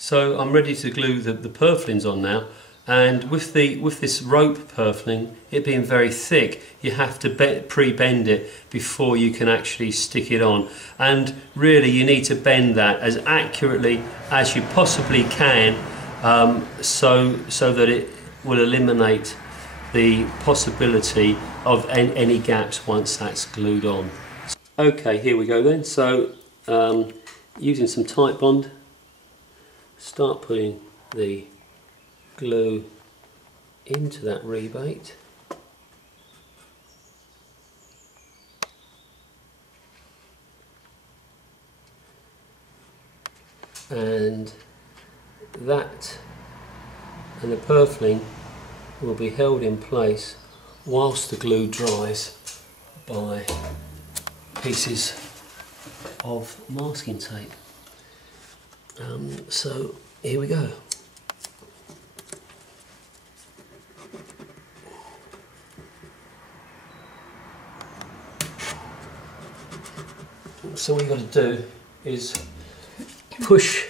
So I'm ready to glue the purflings on now, and with this rope purfling, it being very thick, you have to pre-bend it before you can actually stick it on. And really you need to bend that as accurately as you possibly can, so that it will eliminate the possibility of any gaps once that's glued on. Okay, here we go then. So using some Titebond, start putting the glue into that rebate. And that and the purfling will be held in place whilst the glue dries by pieces of masking tape. So here we go. So what you've got to do is push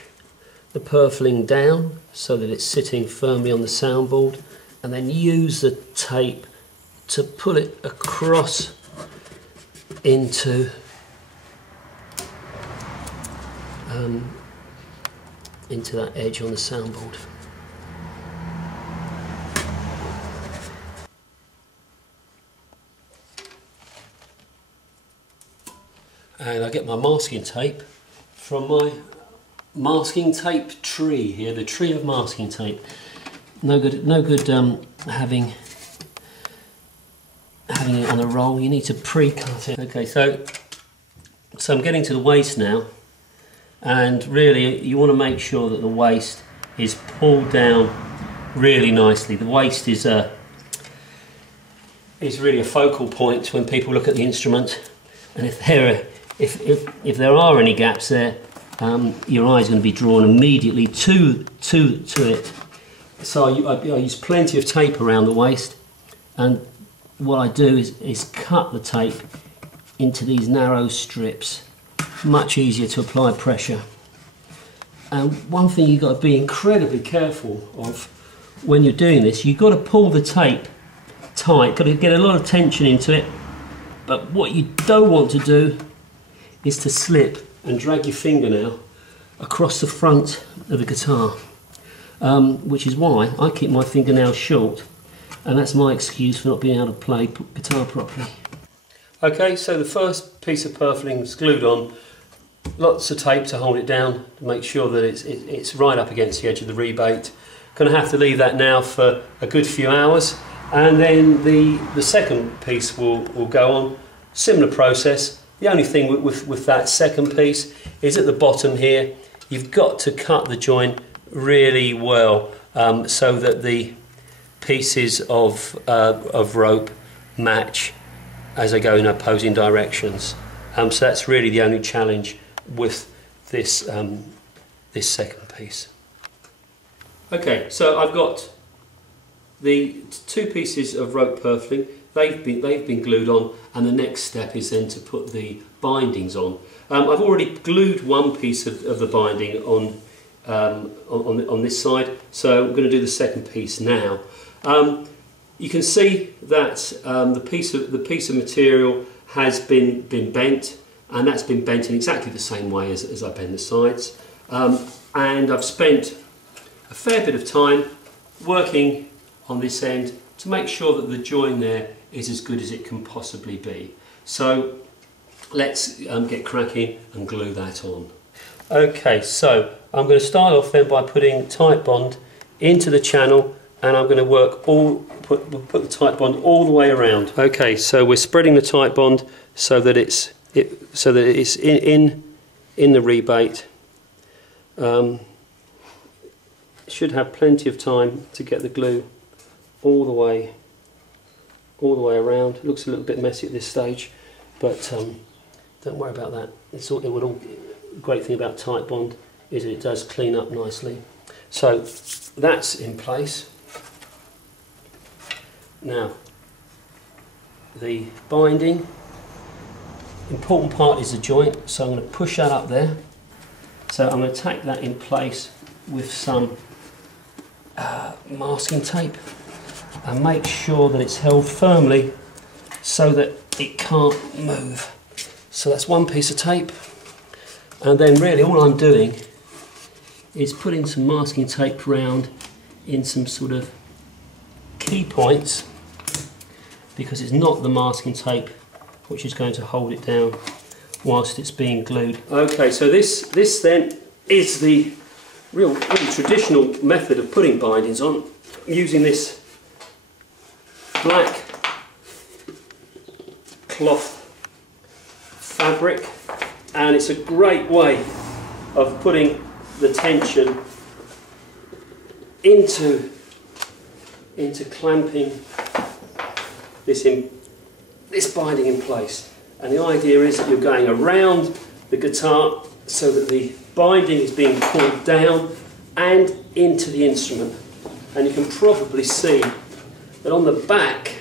the purfling down so that it's sitting firmly on the soundboard, and then use the tape to pull it across into that edge on the soundboard. And I get my masking tape from my masking tape tree here, the tree of masking tape. No good having it on a roll. You need to pre-cut it. Okay, so I'm getting to the waist now, and really you want to make sure that the waist is pulled down really nicely. The waist is really a focal point when people look at the instrument, and if there are any gaps there, your eye is going to be drawn immediately to it. So I use plenty of tape around the waist, and what I do is cut the tape into these narrow strips. Much easier to apply pressure. And one thing you've got to be incredibly careful of when you're doing this, you've got to pull the tape tight, got to get a lot of tension into it, but what you don't want to do is to slip and drag your fingernail across the front of the guitar, which is why I keep my fingernails short, and that's my excuse for not being able to play guitar properly. Okay, so the first piece of purfling is glued on, lots of tape to hold it down to make sure that it's right up against the edge of the rebate. Going to have to leave that now for a good few hours, and then the second piece will go on. Similar process. The only thing with that second piece is at the bottom here, you've got to cut the joint really well, so that the pieces of rope match as they go in opposing directions. So that's really the only challenge with this this second piece. Okay, so I've got the two pieces of rope purfling. They've been glued on, and the next step is then to put the bindings on. I've already glued one piece of the binding on this side, so I'm going to do the second piece now. You can see that the piece of material has been bent, and that's been bent in exactly the same way as I bend the sides. And I've spent a fair bit of time working on this end to make sure that the join there is as good as it can possibly be. So let's get cracking and glue that on. Okay, so I'm going to start off then by putting Titebond into the channel, and I'm going to put the Titebond all the way around. Okay, so we're spreading the Titebond so that it's in the rebate. Should have plenty of time to get the glue all the way around. It looks a little bit messy at this stage, but don't worry about that. Great thing about Titebond is that it does clean up nicely. So that's in place. Now the binding, important part is the joint, so I'm going to push that up there. So I'm going to tack that in place with some masking tape and make sure that it's held firmly so that it can't move. So that's one piece of tape, and then really all I'm doing is putting some masking tape round in some sort of key points, because it's not the masking tape which is going to hold it down whilst it's being glued. Okay, so this then is the really traditional method of putting bindings on, using this black cloth fabric, and it's a great way of putting the tension into clamping this binding in place. And the idea is that you're going around the guitar so that the binding is being pulled down and into the instrument. And you can probably see that on the back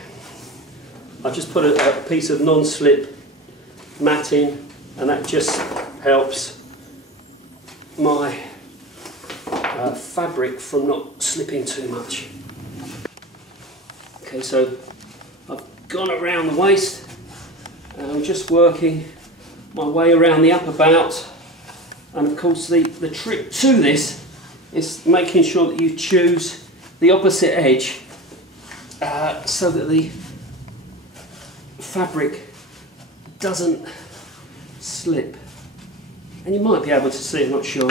I've just put a piece of non-slip matting, and that just helps my fabric from not slipping too much. Okay, so I've gone around the waist and I'm just working my way around the upper bout, and of course the trick to this is making sure that you choose the opposite edge so that the fabric doesn't slip. And you might be able to see, I'm not sure,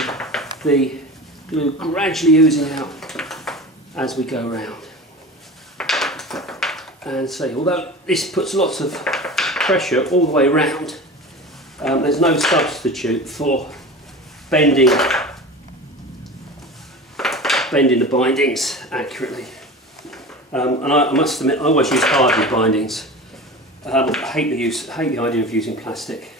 the glue gradually oozing out as we go around. And see, although this puts lots of pressure all the way around, there's no substitute for bending the bindings accurately. And I must admit, I always use hardened bindings. I hate the idea of using plastic.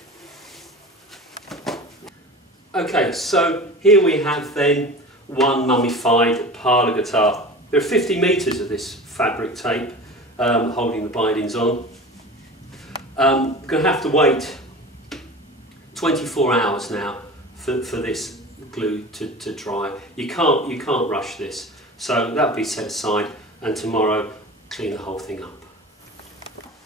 Okay, so here we have then one mummified parlour guitar. There are 50 metres of this fabric tape holding the bindings on. Going to have to wait 24 hours now for this glue to dry. You can't rush this, so that'll be set aside, and tomorrow clean the whole thing up.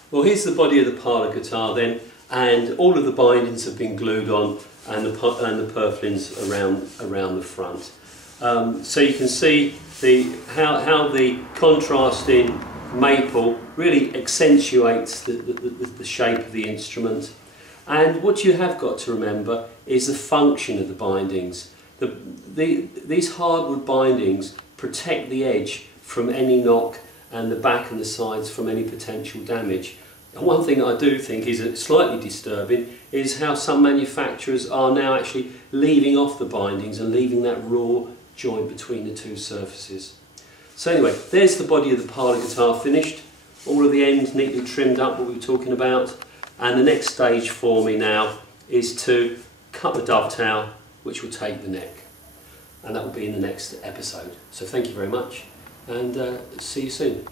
Well, here's the body of the parlour guitar then, and all of the bindings have been glued on, and the purflings around the front. So you can see how the contrasting maple really accentuates the shape of the instrument. And what you have got to remember is the function of the bindings. These hardwood bindings protect the edge from any knock, and the back and the sides from any potential damage. And one thing that I do think is slightly disturbing is how some manufacturers are now actually leaving off the bindings and leaving that raw joint between the two surfaces. So anyway, there's the body of the parlour guitar finished. All of the ends neatly trimmed up, what we were talking about. And the next stage for me now is to cut the dovetail, which will take the neck. And that will be in the next episode. So thank you very much, and see you soon.